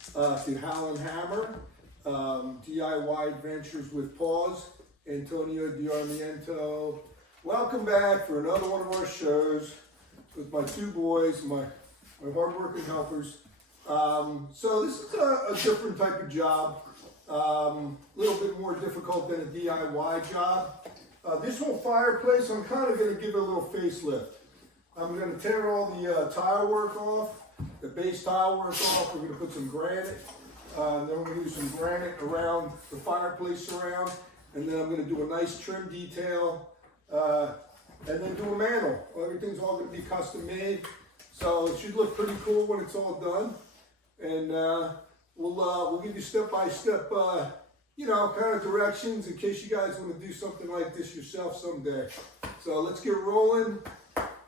to Howland Hammer, DIY Adventures with Paws, Antonio Diarmiento. Welcome back for another one of our shows with my two boys, my hard-working helpers. So this is a different type of job, a little bit more difficult than a DIY job. This whole fireplace, I'm kind of going to give it a little facelift. I'm going to tear all the tile work off, the base tile work off. We're going to put some granite, then we're going to do some granite around the fireplace around, and then I'm going to do a nice trim detail, and then do a mantle. Everything's all going to be custom made, so it should look pretty cool when it's all done. And we'll give you step-by-step, kind of directions in case you guys want to do something like this yourself someday. So let's get rolling.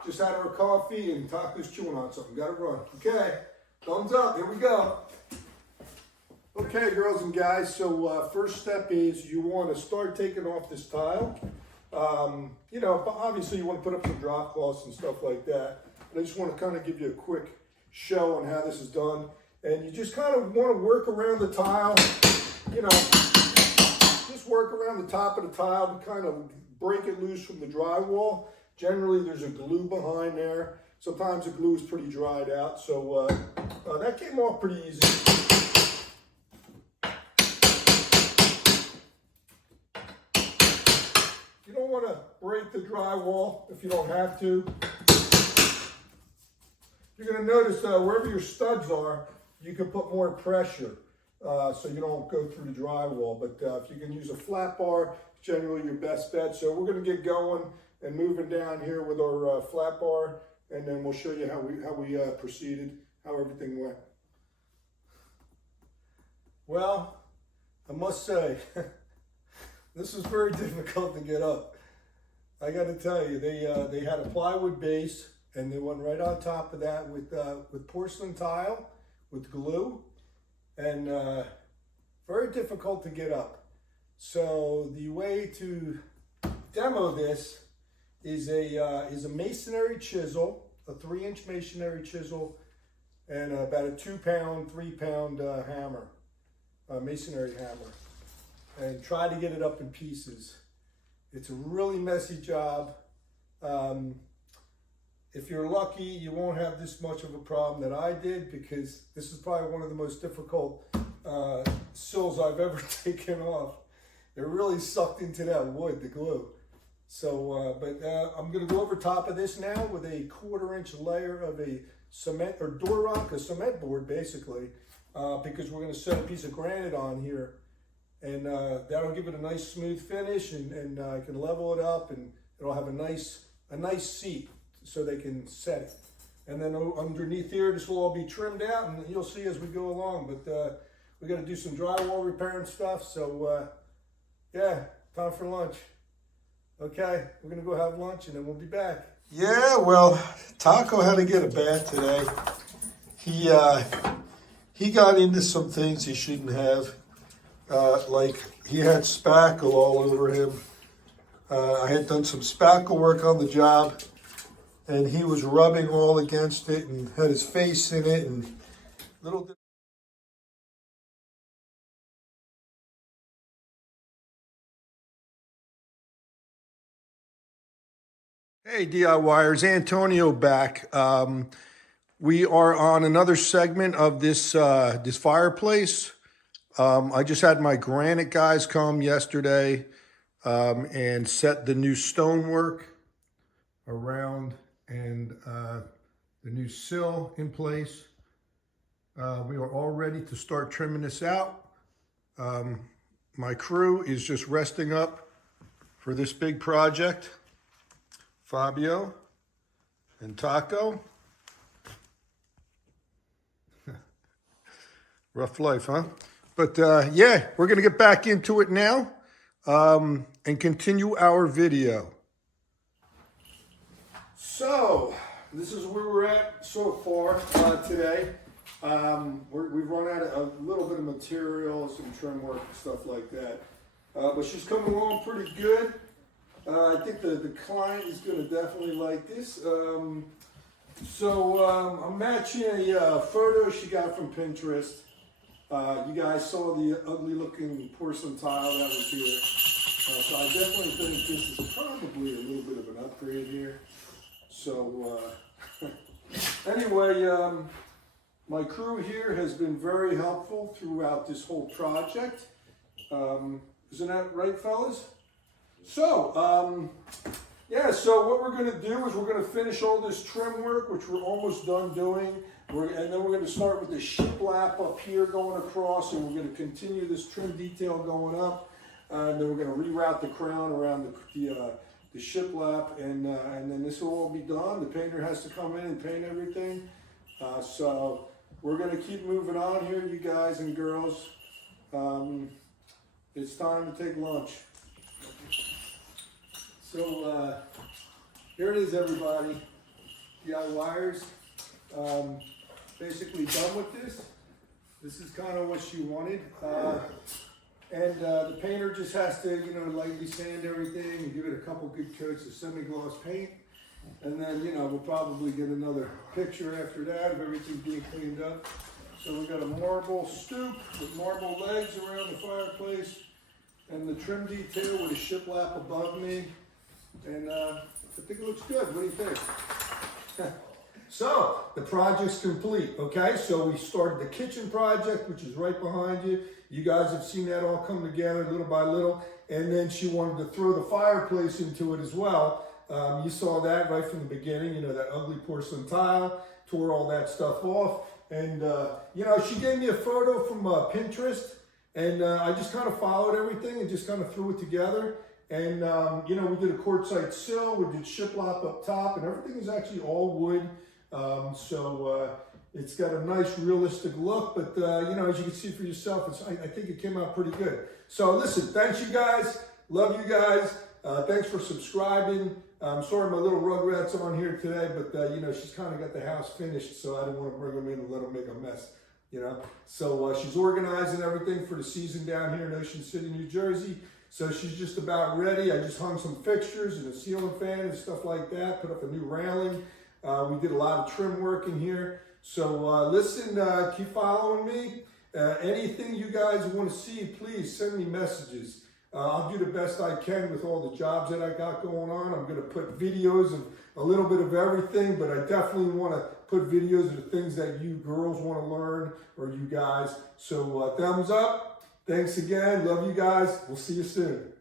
Just had our coffee and Taco's chewing on something. Got to run. Okay, thumbs up. Here we go. Okay, girls and guys. So first step is you want to start taking off this tile. Obviously you want to put up some drop cloths and stuff like that. But I just want to kind of give you a quick show on how this is done. And you just kind of want to work around the tile. Just work around the top of the tile to kind of break it loose from the drywall. Generally, there's a glue behind there. Sometimes the glue is pretty dried out, so that came off pretty easy. You don't want to break the drywall if you don't have to. You're going to notice wherever your studs are, you can put more pressure so you don't go through the drywall. But if you can use a flat bar, it's generally your best bet. So we're going to get going and moving down here with our flat bar, and then we'll show you how we proceeded, how everything went. Well, I must say, this was very difficult to get up. I got to tell you, they had a plywood base, and they went right on top of that with porcelain tile, with glue, and very difficult to get up. So the way to demo this is a masonry chisel, a 3-inch masonry chisel, and about a 2-pound, 3-pound hammer, masonry hammer, and try to get it up in pieces. It's a really messy job. If you're lucky, you won't have this much of a problem that I did, because this is probably one of the most difficult sills I've ever taken off. It really sucked into that wood, the glue. So, I'm going to go over top of this now with a 1/4-inch layer of a cement or door rock, a cement board basically, because we're going to set a piece of granite on here, and that'll give it a nice smooth finish, and I can level it up, and it'll have a nice seat so they can set it. And then underneath here, this will all be trimmed out, and you'll see as we go along. But we got to do some drywall repair and stuff. So yeah, time for lunch. Okay, we're gonna go have lunch and then we'll be back. Yeah, well, Taco had to get a bath today. He got into some things he shouldn't have. Like he had spackle all over him. I had done some spackle work on the job, and he was rubbing all against it and had his face in it and little. Hey DIYers, Antonio back. We are on another segment of this this fireplace. I just had my granite guys come yesterday and set the new stonework around and the new sill in place. We are all ready to start trimming this out. My crew is just resting up for this big project. Fabio and Taco. Rough life, huh? But yeah, we're gonna get back into it now and continue our video. So, this is where we're at so far today. We've run out of a little bit of material, some trim work and stuff like that. But she's coming along pretty good. I think the client is going to definitely like this. I'm matching a photo she got from Pinterest You guys saw the ugly looking porcelain tile that was here. So I definitely think this is probably a little bit of an upgrade here. So anyway, my crew here has been very helpful throughout this whole project. Isn't that right, fellas? So, yeah, so what we're going to do is we're going to finish all this trim work, which we're almost done doing. And then we're going to start with the shiplap up here going across, and we're going to continue this trim detail going up. And then we're going to reroute the crown around the shiplap, and then this will all be done. The painter has to come in and paint everything. So we're going to keep moving on here, you guys and girls. It's time to take lunch. So here it is, everybody. DIYers. Basically done with this. This is kind of what she wanted. And the painter just has to, you know, lightly sand everything and give it a couple good coats of semi-gloss paint. And then, you know, we'll probably get another picture after that of everything being cleaned up. So we got a marble stoop with marble legs around the fireplace, and the trim detail with a shiplap above me. And I think it looks good. What do you think? So the project's complete, okay? So we started the kitchen project, which is right behind you. You guys have seen that all come together little by little. And then she wanted to throw the fireplace into it as well. You saw that right from the beginning, you know, that ugly porcelain tile, tore all that stuff off. And, you know, she gave me a photo from Pinterest, and I just kind of followed everything and just kind of threw it together. And, you know, we did a quartzite sill, we did shiplap up top, and everything is actually all wood. It's got a nice realistic look, but, you know, as you can see for yourself, I think it came out pretty good. So listen, thanks you guys. Love you guys. Thanks for subscribing. I'm sorry my little Rugrats on here today, but, you know, she's kind of got the house finished, so I didn't want to bring them in and let them make a mess, you know. So she's organizing everything for the season down here in Ocean City, New Jersey. So she's just about ready. I just hung some fixtures and a ceiling fan and stuff like that, put up a new railing. We did a lot of trim work in here. So listen, keep following me. Anything you guys want to see, please send me messages. I'll do the best I can with all the jobs that I got going on. I'm going to put videos of a little bit of everything, but I definitely want to put videos of the things that you girls want to learn, or you guys. So thumbs up. Thanks again. Love you guys. We'll see you soon.